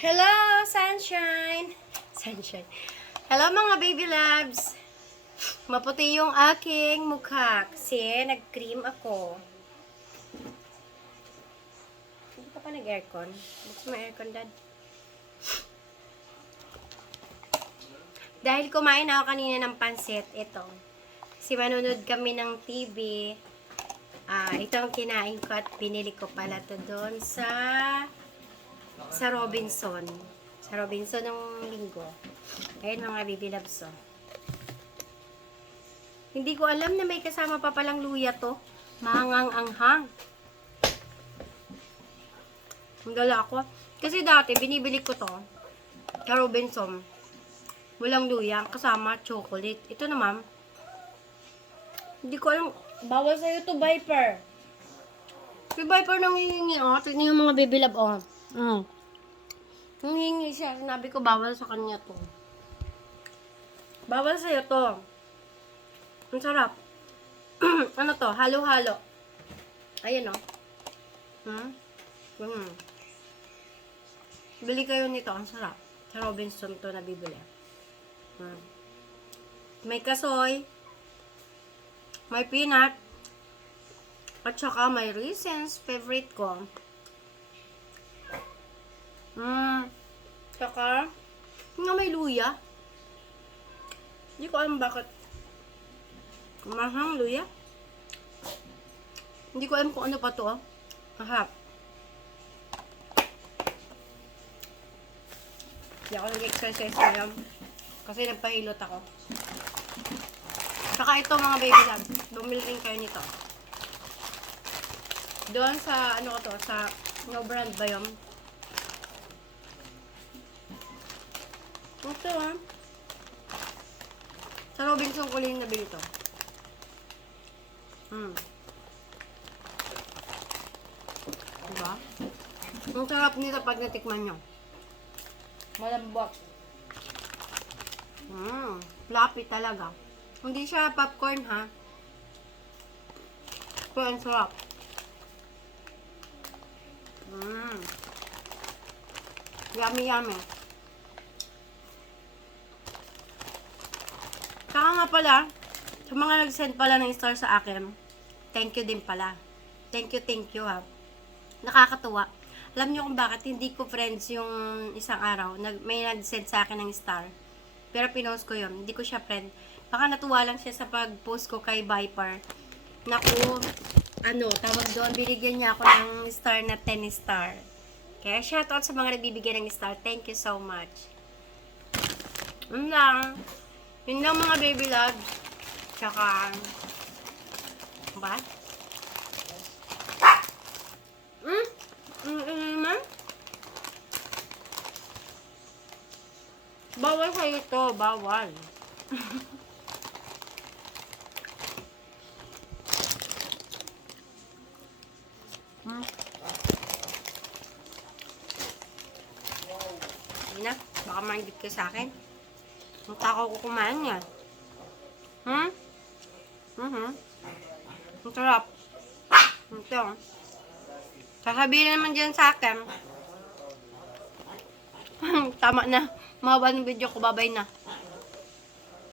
Hello, sunshine! Sunshine. Hello mga baby loves! Maputi yung aking mukha kasi nag-cream ako. Hindi ka pa nag-aircon? Buksan mo aircon, dad. Dahil kumain ako kanina ng pansit, ito. Kasi manunod kami ng TV. Ah, ito ang kinain ko at binili ko pala to doon sa sa Robinson. Sa Robinson ng linggo. Ayun mga baby loves oh. Hindi ko alam na may kasama pa palang luya to. Mangang anghang. Ang gala ako. Kasi dati, binibili ko to. Sa Robinson. Walang luya. Kasama, chocolate. Ito naman. Hindi ko alam. Bawal sa'yo to, Viper. Si Viper nang hihingi, oh. Tignan yung mga baby oh. Mm. Nang hihingi siya. Sinabi ko, bawal sa kanya to. Bawal sa'yo to. Ang sarap. ano to? Halo-halo. Ayan, oh. Hmm? Hmm. Bili kayo nito. Ang sarap. Sa Robinson to na bibili. Hmm. May kasoy. May peanut. At saka may raisins. Favorite ko. Hmm. Saka, nga may luya. Hindi ko alam bakit. Mahang luya. Hindi ko alam kung ano pa to. Oh. Mahap. Hindi ako nag-exercise ngayon. Kasi nagpahilot ako. Saka ito mga baby love. Bumili rin kayo nito. Doon sa, ano ko to, sa, no brand ba yun? Ito ah. Sa Robinson ko lang nabili to. Hmm. Diba? Ang sarap nito pag natikman nyo. Malambot. Hmm. Fluffy talaga. Hindi siya popcorn ha. Pero ang sarap. Hmm. Yummy yummy. Saka nga pala, sa mga nag-send pala ng star sa akin, thank you din pala. Thank you, thank you ha. Nakakatuwa. Alam niyo kung bakit hindi ko friends yung isang araw. Nag, may nag-send sa akin ng star. Pero pinost ko yun. Hindi ko siya friend. Baka natuwa lang siya sa pag-post ko kay Viper. Naku, ano, tawag doon, binigyan niya ako ng star na 10 star. Kaya shoutout sa mga nagbibigay ng star. Thank you so much. Yun lang. Yun lang mga baby loves. Tsaka, ba? Hmm? Ano naman? Bawal sa'yo to. Bawal. hmm? Hindi na. Baka manggit ka sa akin. Ang takaw ko kumain niya. Hmm? Mhm. Ang sarap. Ito. Sasabihin naman dyan sa akin. Tama na. Mahaba ng video ko. Babay na.